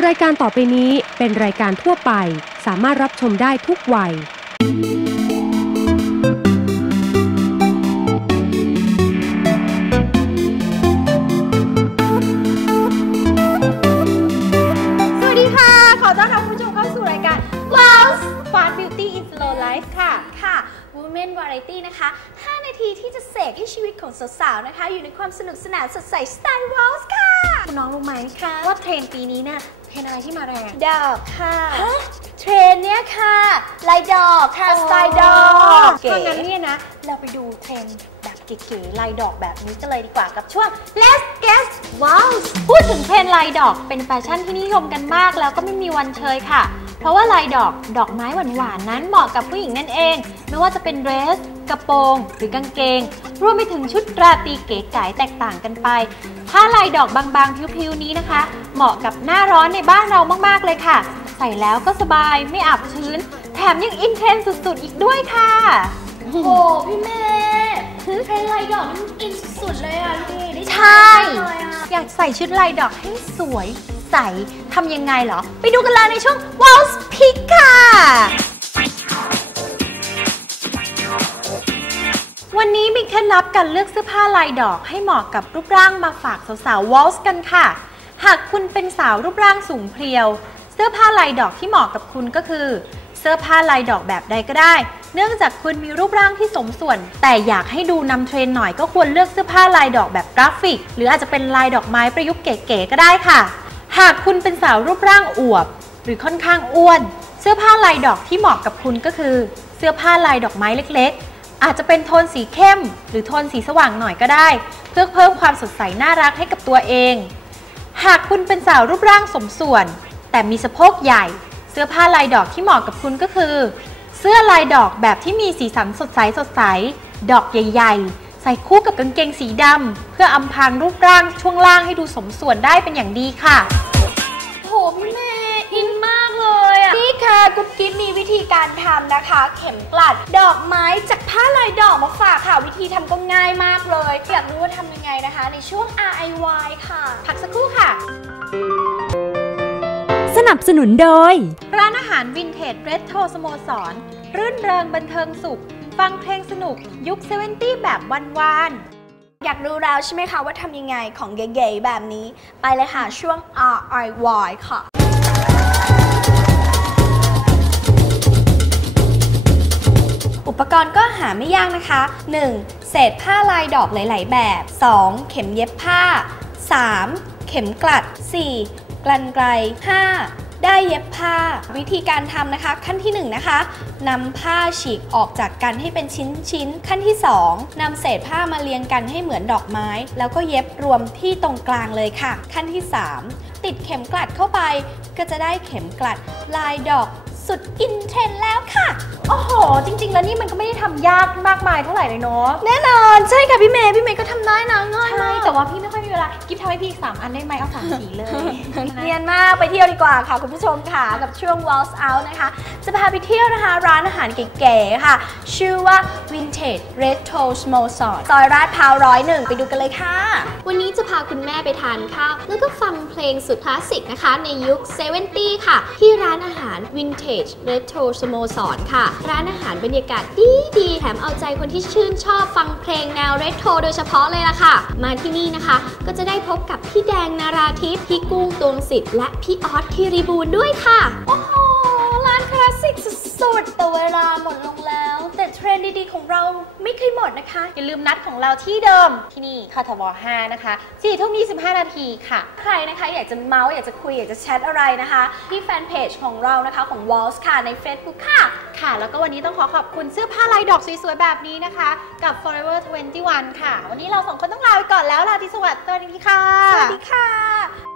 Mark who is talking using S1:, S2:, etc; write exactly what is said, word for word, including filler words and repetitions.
S1: รายการต่อไปนี้เป็นรายการทั่วไปสามารถรับชมได้ทุกวัย
S2: สวัสดีค่ะขอต้อนรับคุณผู้ชมเข้าสู่รายการ Wows Fun Beauty in Slow Life ค่ะค่ะ Women Variety นะคะห้านาทีที่จะเสกให้ชีวิตของสาวๆนะคะอยู่ในความสนุกสนานสดใสสไตล์ Wows ค่ะคุณน้องรู้ไหมคะว่าเทรนด์ปีนี้เนี่ยเทรนด์อะไรที่มาแรงดอกค่ะเทรนด์เนี้ยค่ะลายดอกค่ะสไตล์ดอกเพราะงั้นเนี่ยนะเราไปดูเทรนด์แบบเก๋ๆลายดอกแบบนี้กันเลยดีกว่ากับช่วง Let's Guess Wows พูดถึงเทรนด์ลายดอกเป็นแฟชั่นที่นิยมกันมากแล้วก็ไม่มีวันเชยค่ะเพราะว่าลายดอกดอกไม้หวานๆนั้นเหมาะกับผู้หญิงนั่นเองไม่ว่าจะเป็นเดรสกระโปรงหรือกางเกงรวมไปถึงชุดราตรีเก๋ไก๋แตกต่างกันไปผ้าลายดอกบางๆผิวๆนี้นะคะเหมาะกับหน้าร้อนในบ้านเรามากๆเลยค่ะใส่แล้วก็สบายไม่อับชื้นแถมยังอินเทรนด์สุดๆอีกด้วยค่ะโอ้โหพี่เมย์เทรนด์ลายดอกนี่อินสุดๆเลยอ่ะนี่ใช่อยากใส่ชุดลายดอกให้สวยใสทำยังไงเหรอไปดูกันเลยในช่วง Wows Pick ค่ะวันนี้มีเคล็ดลับการเลือกเสื้อผ้าลายดอกให้เหมาะกับรูปร่างมาฝากสาวๆ Wows กันค่ะหากคุณเป็นสาวรูปร่างสูงเพรียวเสื้อผ้าลายดอกที่เหมาะกับคุณก็คือเสื้อผ้าลายดอกแบบใดก็ได้เนื่องจากคุณมีรูปร่างที่สมส่วนแต่อยากให้ดูนำเทรนด์หน่อยก็ควรเลือกเสื้อผ้าลายดอกแบบกราฟิกหรืออาจจะเป็นลายดอกไม้ประยุกต์เก๋ๆก็ได้ค่ะหากคุณเป็นสาวรูปร่างอวบหรือค่อนข้างอ้วนเสื้อผ้าลายดอกที่เหมาะกับคุณก็คือเสื้อผ้าลายดอกไม้เล็กๆอาจจะเป็นโทนสีเข้มหรือโทนสีสว่างหน่อยก็ได้เพื่อเพิ่มความสดใสน่ารักให้กับตัวเองหากคุณเป็นสาวรูปร่างสมส่วนแต่มีสะโพกใหญ่เสื้อผ้าลายดอกที่เหมาะกับคุณก็คือเสื้อลายดอกแบบที่มีสีสันสดใสสดใสดอกใหญ่ๆใส่คู่กับกางเกงสีดำเพื่ออำพรางรูปร่างช่วงล่างให้ดูสมส่วนได้เป็นอย่างดีค่ะโหพี่เมย์อินมากเลยอ่ะนี่ค่ะกุ๊บกิ๊บมีวิธีการทำนะคะเข็มกลัดดอกไม้จากผ้าลายดอกมาฝากค่ะวิธีทำก็ง่ายมากเลยอยากรู้ว่าทำยังไงนะคะในช่วง อาร์ ไอ วาย ค่ะพักสักครู่ค่ะ
S1: สนับสนุนโดย
S2: ร้านอาหารวินเทจเรสโทสโมสรรื่นเริงบันเทิงสุขฟังเพลงสนุกยุคเซเวนตี้แบบวันๆอยากรู้แล้วใช่ไหมคะว่าทำยังไงของเก๋ๆแบบนี้ไปเลยค่ะช่วง อาร์ ไอ วาย ค่ะอุปกรณ์ก็หาไม่ยากนะคะ หนึ่ง เศษผ้าลายดอกหลายๆแบบ สอง เข็มเย็บผ้า สาม เข็มกลัด สี่ กรรไกร ห้า ได้เย็บผ้าวิธีการทำนะคะขั้นที่หนึ่งนะคะนำผ้าฉีกออกจากกันให้เป็นชิ้นๆขั้นที่สองนำเศษผ้ามาเรียงกันให้เหมือนดอกไม้แล้วก็เย็บรวมที่ตรงกลางเลยค่ะขั้นที่สามติดเข็มกลัดเข้าไปก็จะได้เข็มกลัดลายดอกสุดอินเทรนด์แล้วค่ะโอ้โหจริงๆแล้วนี่มันก็ไม่ได้ทำยากมากมายเท่าไหร่เลยเนาะแน่นอนใช่ค่ะพี่เมย์พี่เมย์ก็ทำได้นะง่ายมากแต่ว่าพี่ไม่ค่อยมีเวลากิฟทำให้พี่อีกสามอันได้ไหมเอาสามสีเลยเนียนมากไปเที่ยวดีกว่าค่ะคุณผู้ชมค่ะกับช่วง Wows Out นะคะจะพาไปเที่ยวนะคะร้านอาหารเก๋ๆค่ะชื่อว่า Vintage Retro Smokeson ซอยลาดพร้าวร้อยหนึ่งไปดูกันเลยค่ะ
S3: วันนี้จะพาคุณแม่ไปทานข้าวแล้วก็ฟังเพลงสุดคลาสสิกนะคะในยุคเซเวนตี้ค่ะที่ร้านอาหาร Vintage Retro Smokeson ค่ะร้านอาหารบรรยากาศดีดีแถมเอาใจคนที่ชื่นชอบฟังเพลงแนวเรโทรโดยเฉพาะเลยล่ะค่ะมาที่นี่นะคะก็จะได้พบกับพี่แดงนาราทิพย์พี่กุ้งตวงสิทธิ์และพี่ออสคิริบูลด้วยค่ะโอ้โหร้านคลาสสิกสุดๆแต่เวลาหมดลงแล้วแต่เทรนด์ดีๆของเราไม่เคยหมดนะคะอย่าลืมนัดของเราที่เดิมที่นี่คทบห้านะคะสี่ทุ่มยี่สิบห้านาทีค่ะใครนะคะอยากจะเมาส์อยากจะคุยอยากจะแชทอะไรนะคะที่แฟนเพจของเรานะคะของ Wows ค่ะใน Facebook ค่ะค่ะแล้วก็วันนี้ต้องขอขอบคุณเสื้อผ้าลายดอกสวยๆแบบนี้นะคะกับ Forever ยี่สิบเอ็ด ค่ะวันนี้เราสองคนต้องลาไปก่อนแล้วลาที่สวัสดีค่ะสวัสดีค่ะ